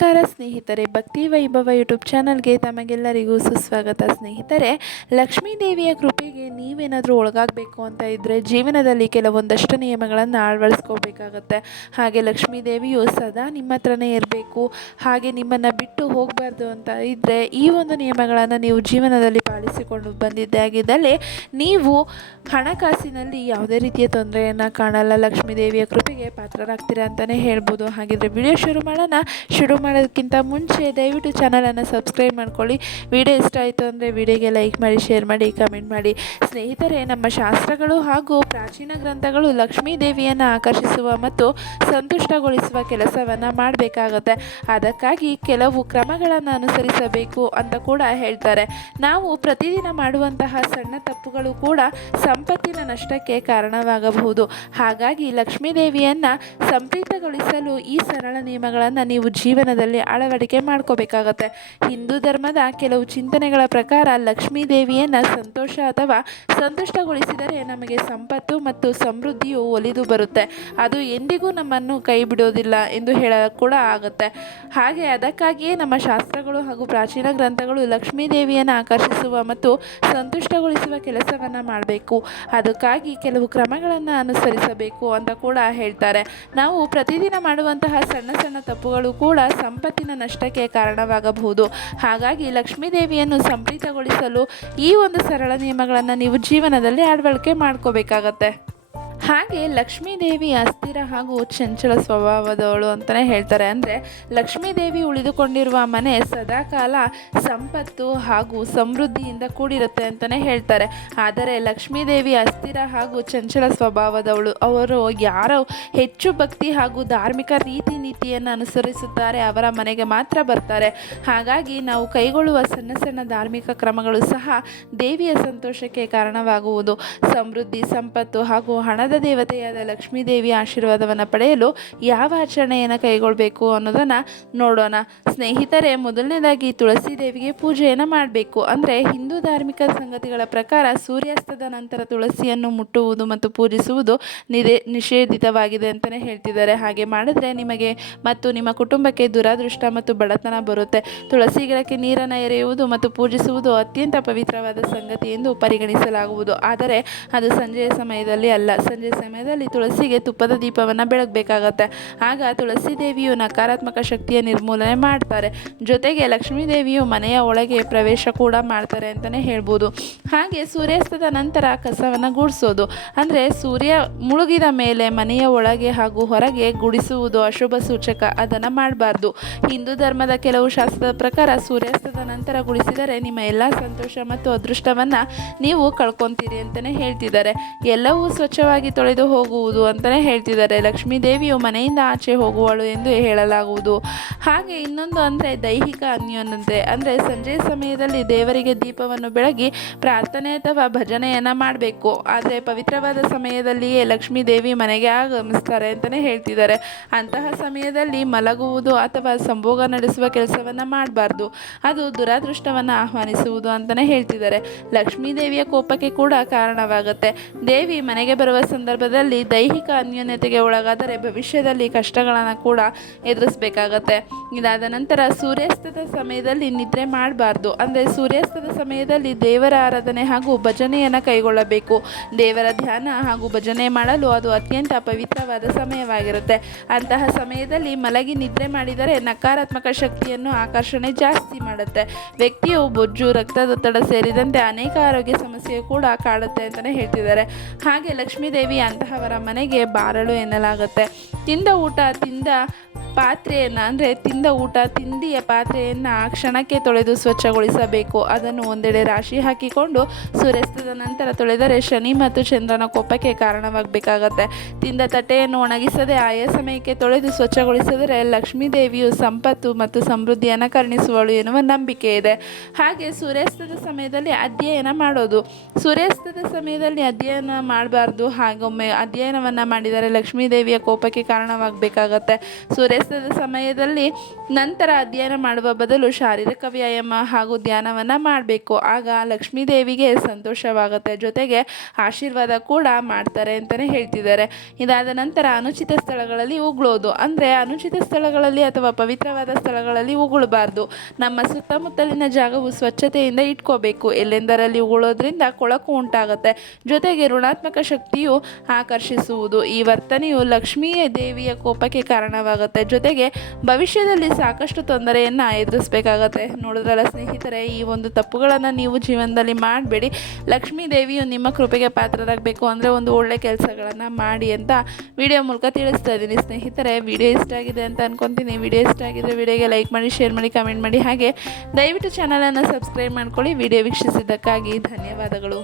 ನಮಸ್ಕಾರ ಸ್ನೇಹಿತರೆ, ಭಕ್ತಿ ವೈಭವ ಯೂಟ್ಯೂಬ್ ಚಾನಲ್ಗೆ ತಮಗೆಲ್ಲರಿಗೂ ಸುಸ್ವಾಗತ ಸ್ನೇಹಿತರೆ. ಲಕ್ಷ್ಮೀ ದೇವಿಯ ಕೃಪೆಗೆ ನೀವೇನಾದರೂ ಒಳಗಾಗಬೇಕು ಅಂತ ಇದ್ದರೆ ಜೀವನದಲ್ಲಿ ಕೆಲವೊಂದಷ್ಟು ನಿಯಮಗಳನ್ನು ಅಳವಡಿಸ್ಕೋಬೇಕಾಗತ್ತೆ. ಹಾಗೆ ಲಕ್ಷ್ಮೀ ದೇವಿಯು ಸದಾ ನಿಮ್ಮ ಹತ್ರನೇ ಇರಬೇಕು. ಹಾಗೆ ನಿಮ್ಮನ್ನು ಬಿಟ್ಟು ಹೋಗಬಾರ್ದು ಅಂತ ಇದ್ದರೆ ಈ ಒಂದು ನಿಯಮಗಳನ್ನು ನೀವು ಜೀವನದಲ್ಲಿ ಪಾಲಿಸಿಕೊಂಡು ಬಂದಿದ್ದಾಗಿದ್ದಲ್ಲಿ ನೀವು ಹಣಕಾಸಿನಲ್ಲಿ ಯಾವುದೇ ರೀತಿಯ ತೊಂದರೆಯನ್ನು ಕಾಣಲ್ಲ. ಲಕ್ಷ್ಮೀ ದೇವಿಯ ಕೃಪೆಗೆ ಪಾತ್ರರಾಗ್ತೀರಾ ಅಂತಲೇ ಹೇಳ್ಬೋದು. ಹಾಗಿದ್ರೆ ವಿಡಿಯೋ ಶುರು ಮಾಡೋಣ. ಶುರು ಮಾಡೋದಕ್ಕಿಂತ ಮುಂಚೆ ದಯವಿಟ್ಟು ಚಾನಲನ್ನು ಸಬ್ಸ್ಕ್ರೈಬ್ ಮಾಡ್ಕೊಳ್ಳಿ. ವಿಡಿಯೋ ಇಷ್ಟ ಆಯಿತು ಅಂದರೆ ವಿಡಿಯೋಗೆ ಲೈಕ್ ಮಾಡಿ, ಶೇರ್ ಮಾಡಿ, ಕಮೆಂಟ್ ಮಾಡಿ. ಸ್ನೇಹಿತರೆ, ನಮ್ಮ ಶಾಸ್ತ್ರಗಳು ಹಾಗೂ ಪ್ರಾಚೀನ ಗ್ರಂಥಗಳು ಲಕ್ಷ್ಮೀ ದೇವಿಯನ್ನು ಆಕರ್ಷಿಸುವ ಮತ್ತು ಸಂತುಷ್ಟಗೊಳಿಸುವ ಕೆಲಸವನ್ನು ಮಾಡಬೇಕಾಗುತ್ತೆ. ಅದಕ್ಕಾಗಿ ಕೆಲವು ಕ್ರಮಗಳನ್ನು ಅನುಸರಿಸಬೇಕು ಅಂತ ಕೂಡ ಹೇಳ್ತಾರೆ. ನಾವು ಪ್ರತಿದಿನ ಮಾಡುವಂತಹ ಸಣ್ಣ ತಪ್ಪುಗಳು ಕೂಡ ಸಂಪತ್ತಿನ ನಷ್ಟಕ್ಕೆ ಕಾರಣವಾಗಬಹುದು. ಹಾಗಾಗಿ ಲಕ್ಷ್ಮೀ ದೇವಿಯನ್ನು ಸಂಪ್ರೀತಗೊಳಿಸಲು ಈ ಸರಳ ನಿಯಮಗಳನ್ನು ನೀವು ಜೀವನದಲ್ಲಿ ಅಳವಡಿಕೆ ಮಾಡ್ಕೋಬೇಕಾಗತ್ತೆ. ಹಿಂದೂ ಧರ್ಮದ ಕೆಲವು ಚಿಂತನೆಗಳ ಪ್ರಕಾರ ಲಕ್ಷ್ಮೀ ದೇವಿಯನ್ನು ಸಂತೋಷ ಅಥವಾ ಸಂತುಷ್ಟಗೊಳಿಸಿದರೆ ನಮಗೆ ಸಂಪತ್ತು ಮತ್ತು ಸಮೃದ್ಧಿಯು ಒಲಿದು ಬರುತ್ತೆ. ಅದು ಎಂದಿಗೂ ನಮ್ಮನ್ನು ಕೈ ಬಿಡೋದಿಲ್ಲ ಎಂದು ಹೇಳ ಕೂಡ ಆಗುತ್ತೆ. ಹಾಗೆ ಅದಕ್ಕಾಗಿಯೇ ನಮ್ಮ ಶಾಸ್ತ್ರಗಳು ಹಾಗೂ ಪ್ರಾಚೀನ ಗ್ರಂಥಗಳು ಲಕ್ಷ್ಮೀ ದೇವಿಯನ್ನು ಆಕರ್ಷಿಸುವ ಮತ್ತು ಸಂತುಷ್ಟಗೊಳಿಸುವ ಕೆಲಸವನ್ನು ಮಾಡಬೇಕು. ಅದಕ್ಕಾಗಿ ಕೆಲವು ಕ್ರಮಗಳನ್ನು ಅನುಸರಿಸಬೇಕು ಅಂತ ಕೂಡ ಹೇಳ್ತಾರೆ. ನಾವು ಪ್ರತಿದಿನ ಮಾಡುವಂತಹ ಸಣ್ಣ ಸಣ್ಣ ತಪ್ಪುಗಳು ಕೂಡ ಸಂಪತ್ತಿನ ನಷ್ಟಕ್ಕೆ ಕಾರಣವಾಗಬಹುದು. ಹಾಗಾಗಿ ಲಕ್ಷ್ಮೀ ದೇವಿಯನ್ನು ಸಂಪ್ರೀತಗೊಳಿಸಲು ಈ ಒಂದು ಸರಳ ನಿಯಮಗಳನ್ನು ನೀವು ಜೀವನದಲ್ಲಿ ಅಳವಡಿಕೆ ಮಾಡ್ಕೋಬೇಕಾಗತ್ತೆ. ಹಾಗೆ ಲಕ್ಷ್ಮೀದೇವಿ ಅಸ್ಥಿರ ಹಾಗೂ ಚಂಚಲ ಸ್ವಭಾವದವಳು ಅಂತಲೇ ಹೇಳ್ತಾರೆ. ಅಂದರೆ ಲಕ್ಷ್ಮೀದೇವಿ ಉಳಿದುಕೊಂಡಿರುವ ಮನೆ ಸದಾಕಾಲ ಸಂಪತ್ತು ಹಾಗೂ ಸಮೃದ್ಧಿಯಿಂದ ಕೂಡಿರುತ್ತೆ ಅಂತಲೇ ಹೇಳ್ತಾರೆ. ಆದರೆ ಲಕ್ಷ್ಮೀದೇವಿ ಅಸ್ಥಿರ ಹಾಗೂ ಚಂಚಲ ಸ್ವಭಾವದವಳು, ಅವರು ಯಾರು ಹೆಚ್ಚು ಭಕ್ತಿ ಹಾಗೂ ಧಾರ್ಮಿಕ ರೀತಿ ನೀತಿಯನ್ನು ಅನುಸರಿಸುತ್ತಾರೆ, ಅವರ ಮನೆಗೆ ಮಾತ್ರ ಬರ್ತಾರೆ. ಹಾಗಾಗಿ ನಾವು ಕೈಗೊಳ್ಳುವ ಸಣ್ಣ ಸಣ್ಣ ಧಾರ್ಮಿಕ ಕ್ರಮಗಳು ಸಹ ದೇವಿಯ ಸಂತೋಷಕ್ಕೆ ಕಾರಣವಾಗುವುದು. ಸಮೃದ್ಧಿ, ಸಂಪತ್ತು ಹಾಗೂ ಹಣದ ದೇವತೆಯಾದ ಲಕ್ಷ್ಮೀ ದೇವಿಯ ಆಶೀರ್ವಾದವನ್ನು ಪಡೆಯಲು ಯಾವ ಆಚರಣೆಯನ್ನು ಕೈಗೊಳ್ಳಬೇಕು ಅನ್ನೋದನ್ನು ನೋಡೋಣ. ಸ್ನೇಹಿತರೆ, ಮೊದಲನೇದಾಗಿ ತುಳಸಿ ದೇವಿಗೆ ಪೂಜೆಯನ್ನು ಮಾಡಬೇಕು. ಅಂದರೆ ಹಿಂದೂ ಧಾರ್ಮಿಕ ಸಂಗತಿಗಳ ಪ್ರಕಾರ ಸೂರ್ಯಾಸ್ತದ ನಂತರ ತುಳಸಿಯನ್ನು ಮುಟ್ಟುವುದು ಮತ್ತು ಪೂಜಿಸುವುದು ನಿದೆ, ನಿಷೇಧಿತವಾಗಿದೆ ಅಂತಲೇ ಹೇಳ್ತಿದ್ದಾರೆ. ಹಾಗೆ ಮಾಡಿದ್ರೆ ನಿಮಗೆ ಮತ್ತು ನಿಮ್ಮ ಕುಟುಂಬಕ್ಕೆ ದುರಾದೃಷ್ಟ ಮತ್ತು ಬಡತನ ಬರುತ್ತೆ. ತುಳಸಿ ಗಿಡಕ್ಕೆ ನೀರನ್ನು ಎರೆಯುವುದು ಮತ್ತು ಪೂಜಿಸುವುದು ಅತ್ಯಂತ ಪವಿತ್ರವಾದ ಸಂಗತಿ ಎಂದು ಪರಿಗಣಿಸಲಾಗುವುದು. ಆದರೆ ಅದು ಸಂಜೆಯ ಸಮಯದಲ್ಲಿ ಅಲ್ಲ. ಸಂಜೆ ಸಮಯದಲ್ಲಿ ತುಳಸಿಗೆ ತುಪ್ಪದ ದೀಪವನ್ನು ಬೆಳಗಬೇಕಾಗತ್ತೆ. ಆಗ ತುಳಸಿ ದೇವಿಯು ನಕಾರಾತ್ಮಕ ಶಕ್ತಿಯ ನಿರ್ಮೂಲನೆ ಮಾಡ್ತಾರೆ. ಜೊತೆಗೆ ಲಕ್ಷ್ಮೀ ದೇವಿಯು ಮನೆಯ ಒಳಗೆ ಪ್ರವೇಶ ಕೂಡ ಮಾಡ್ತಾರೆ ಅಂತಲೇ ಹೇಳ್ಬೋದು. ಹಾಗೆ ಸೂರ್ಯಾಸ್ತದ ನಂತರ ಕಸವನ್ನು ಗುಡಿಸೋದು. ಅಂದರೆ ಸೂರ್ಯ ಮುಳುಗಿದ ಮೇಲೆ ಮನೆಯ ಒಳಗೆ ಹಾಗೂ ಹೊರಗೆ ಗುಡಿಸುವುದು ಅಶುಭ ಸೂಚಕ. ಅದನ್ನು ಮಾಡಬಾರ್ದು. ಹಿಂದೂ ಧರ್ಮದ ಕೆಲವು ಶಾಸ್ತ್ರದ ಪ್ರಕಾರ ಸೂರ್ಯಾಸ್ತದ ನಂತರ ಗುಡಿಸಿದರೆ ನಿಮ್ಮ ಎಲ್ಲ ಸಂತೋಷ ಮತ್ತು ಅದೃಷ್ಟವನ್ನು ನೀವು ಕಳ್ಕೊತೀರಿ ಅಂತಲೇ ಹೇಳ್ತಿದ್ದಾರೆ. ಎಲ್ಲವೂ ಸ್ವಚ್ಛವಾಗಿ ತೊಳೆದು ಹೋಗುವುದು ಅಂತಲೇ ಹೇಳ್ತಿದ್ದಾರೆ. ಲಕ್ಷ್ಮೀ ದೇವಿಯು ಮನೆಯಿಂದ ಆಚೆ ಹೋಗುವಳು ಎಂದು ಹೇಳಲಾಗುವುದು. ಹಾಗೆ ಇನ್ನೊಂದು ಅಂದರೆ ದೈಹಿಕ ಅನ್ಯೋನ್ಯತೆ. ಅಂದರೆ ಸಂಜೆ ಸಮಯದಲ್ಲಿ ದೇವರಿಗೆ ದೀಪವನ್ನು ಬೆಳಗಿ ಪ್ರಾರ್ಥನೆ ಅಥವಾ ಭಜನೆಯನ್ನು ಮಾಡಬೇಕು. ಆದರೆ ಪವಿತ್ರವಾದ ಸಮಯದಲ್ಲಿಯೇ ಲಕ್ಷ್ಮೀ ದೇವಿ ಮನೆಗೆ ಆಗಮಿಸ್ತಾರೆ ಅಂತಲೇ ಹೇಳ್ತಿದ್ದಾರೆ. ಅಂತಹ ಸಮಯದಲ್ಲಿ ಮಲಗುವುದು ಅಥವಾ ಸಂಭೋಗ ನಡೆಸುವ ಕೆಲಸವನ್ನು ಮಾಡಬಾರ್ದು. ಅದು ದುರಾದೃಷ್ಟವನ್ನು ಆಹ್ವಾನಿಸುವುದು ಅಂತಲೇ ಹೇಳ್ತಿದ್ದಾರೆ. ಲಕ್ಷ್ಮೀ ದೇವಿಯ ಕೋಪಕ್ಕೆ ಕೂಡ ಕಾರಣವಾಗುತ್ತೆ. ದೇವಿ ಮನೆಗೆ ಬರುವ ಸಂದರ್ಭದಲ್ಲಿ ದೈಹಿಕ ಅನ್ಯೋನ್ಯತೆಗೆ ಒಳಗಾದರೆ ಭವಿಷ್ಯದಲ್ಲಿ ಕಷ್ಟಗಳನ್ನು ಕೂಡ ಎದುರಿಸಬೇಕಾಗತ್ತೆ. ಇದಾದ ನಂತರ ಸೂರ್ಯಾಸ್ತದ ಸಮಯದಲ್ಲಿ ನಿದ್ರೆ ಮಾಡಬಾರ್ದು. ಅಂದರೆ ಸೂರ್ಯಾಸ್ತದ ಸಮಯದಲ್ಲಿ ದೇವರ ಆರಾಧನೆ ಹಾಗೂ ಭಜನೆಯನ್ನು ಕೈಗೊಳ್ಳಬೇಕು. ದೇವರ ಧ್ಯಾನ ಹಾಗೂ ಭಜನೆ ಮಾಡಲು ಅದು ಅತ್ಯಂತ ಪವಿತ್ರವಾದ ಸಮಯವಾಗಿರುತ್ತೆ. ಅಂತಹ ಸಮಯದಲ್ಲಿ ಮಲಗಿ ನಿದ್ರೆ ಮಾಡಿದರೆ ನಕಾರಾತ್ಮಕ ಶಕ್ತಿಯನ್ನು ಆಕರ್ಷಣೆ ಜಾಸ್ತಿ ಮಾಡುತ್ತೆ. ವ್ಯಕ್ತಿಯು ಬೊಜ್ಜು, ರಕ್ತದೊತ್ತಡ ಸೇರಿದಂತೆ ಅನೇಕ ಆರೋಗ್ಯ ಸಮಸ್ಯೆ ಕೂಡ ಕಾಡುತ್ತೆ ಅಂತಲೇ ಹೇಳ್ತಿದ್ದಾರೆ. ಹಾಗೆ ಲಕ್ಷ್ಮೀ ಅಂತಹವರ ಮನೆಗೆ ಬಾರಳು ಎನ್ನಲಾಗುತ್ತೆ. ತಿಂದ ಊಟ ತಿಂದ ಪಾತ್ರೆಯನ್ನು, ಅಂದರೆ ತಿಂದ ಊಟ ತಿಂದಿಯ ಪಾತ್ರೆಯನ್ನು ಆ ಕ್ಷಣಕ್ಕೆ ತೊಳೆದು ಸ್ವಚ್ಛಗೊಳಿಸಬೇಕು. ಅದನ್ನು ಒಂದೆಡೆ ರಾಶಿ ಹಾಕಿಕೊಂಡು ಸೂರ್ಯಾಸ್ತದ ನಂತರ ತೊಳೆದರೆ ಶನಿ ಮತ್ತು ಚಂದ್ರನ ಕೋಪಕ್ಕೆ ಕಾರಣವಾಗಬೇಕಾಗತ್ತೆ. ತಿಂದ ತಟ್ಟೆಯನ್ನು ಒಣಗಿಸದೆ ಆಯಾ ಸಮಯಕ್ಕೆ ತೊಳೆದು ಸ್ವಚ್ಛಗೊಳಿಸಿದರೆ ಲಕ್ಷ್ಮೀ ದೇವಿಯು ಸಂಪತ್ತು ಮತ್ತು ಸಮೃದ್ಧಿಯನ್ನು ಕರುಣಿಸುವಳು ಎನ್ನುವ ನಂಬಿಕೆ ಇದೆ. ಹಾಗೆ ಸೂರ್ಯಾಸ್ತದ ಸಮಯದಲ್ಲಿ ಅಧ್ಯಯನ ಮಾಡೋದು. ಸೂರ್ಯಾಸ್ತದ ಸಮಯದಲ್ಲಿ ಅಧ್ಯಯನ ಮಾಡಬಾರ್ದು. ಹಾಗೊಮ್ಮೆ ಅಧ್ಯಯನವನ್ನು ಮಾಡಿದರೆ ಲಕ್ಷ್ಮೀ ದೇವಿಯ ಕೋಪಕ್ಕೆ ಕಾರಣವಾಗಬೇಕಾಗತ್ತೆ. ಸೂರ್ಯ ಸೂರ್ಯಾಸ್ತದ ಸಮಯದಲ್ಲಿ ನಂತರ ಅಧ್ಯಯನ ಮಾಡುವ ಬದಲು ಶಾರೀರಿಕ ವ್ಯಾಯಾಮ ಹಾಗೂ ಧ್ಯಾನವನ್ನು ಮಾಡಬೇಕು. ಆಗ ಲಕ್ಷ್ಮೀ ದೇವಿಗೆ ಸಂತೋಷವಾಗುತ್ತೆ. ಜೊತೆಗೆ ಆಶೀರ್ವಾದ ಕೂಡ ಮಾಡ್ತಾರೆ ಅಂತಲೇ ಹೇಳ್ತಿದ್ದಾರೆ. ಇದಾದ ನಂತರ ಅನುಚಿತ ಸ್ಥಳಗಳಲ್ಲಿ ಉಗುಳೋದು. ಅಂದರೆ ಅನುಚಿತ ಸ್ಥಳಗಳಲ್ಲಿ ಅಥವಾ ಪವಿತ್ರವಾದ ಸ್ಥಳಗಳಲ್ಲಿ ಉಗುಳಬಾರ್ದು. ನಮ್ಮ ಸುತ್ತಮುತ್ತಲಿನ ಜಾಗವು ಸ್ವಚ್ಛತೆಯಿಂದ ಇಟ್ಕೋಬೇಕು. ಎಲ್ಲೆಂದರಲ್ಲಿ ಉಗುಳೋದ್ರಿಂದ ಕೊಳಕು ಉಂಟಾಗುತ್ತೆ. ಜೊತೆಗೆ ಋಣಾತ್ಮಕ ಶಕ್ತಿಯು ಆಕರ್ಷಿಸುವುದು. ಈ ವರ್ತನೆಯು ಲಕ್ಷ್ಮೀ ದೇವಿಯ ಕೋಪಕ್ಕೆ ಕಾರಣವಾಗುತ್ತೆ. ಜೊತೆಗೆ ಭವಿಷ್ಯದಲ್ಲಿ ಸಾಕಷ್ಟು ತೊಂದರೆಯನ್ನು ಎದುರಿಸಬೇಕಾಗತ್ತೆ. ನೋಡಿದ್ರಲ್ಲ ಸ್ನೇಹಿತರೆ, ಈ ಒಂದು ತಪ್ಪುಗಳನ್ನು ನೀವು ಜೀವನದಲ್ಲಿ ಮಾಡಬೇಡಿ. ಲಕ್ಷ್ಮೀ ದೇವಿಯು ನಿಮ್ಮ ಕೃಪೆಗೆ ಪಾತ್ರರಾಗಬೇಕು ಅಂದರೆ ಒಂದು ಒಳ್ಳೆ ಕೆಲಸಗಳನ್ನು ಮಾಡಿ ಅಂತ ವಿಡಿಯೋ ಮೂಲಕ ತಿಳಿಸ್ತಾ ಇದ್ದೀನಿ ಸ್ನೇಹಿತರೆ. ವಿಡಿಯೋ ಇಷ್ಟ ಆಗಿದೆ ಅಂತ ಅನ್ಕೊತೀನಿ. ವಿಡಿಯೋ ಇಷ್ಟ ಆಗಿದ್ರೆ ವಿಡಿಯೋಗೆ ಲೈಕ್ ಮಾಡಿ, ಶೇರ್ ಮಾಡಿ, ಕಮೆಂಟ್ ಮಾಡಿ. ಹಾಗೆ ದಯವಿಟ್ಟು ಚಾನಲನ್ನು ಸಬ್ಸ್ಕ್ರೈಬ್ ಮಾಡ್ಕೊಳ್ಳಿ. ವಿಡಿಯೋ ವೀಕ್ಷಿಸಿದ್ದಕ್ಕಾಗಿ ಧನ್ಯವಾದಗಳು.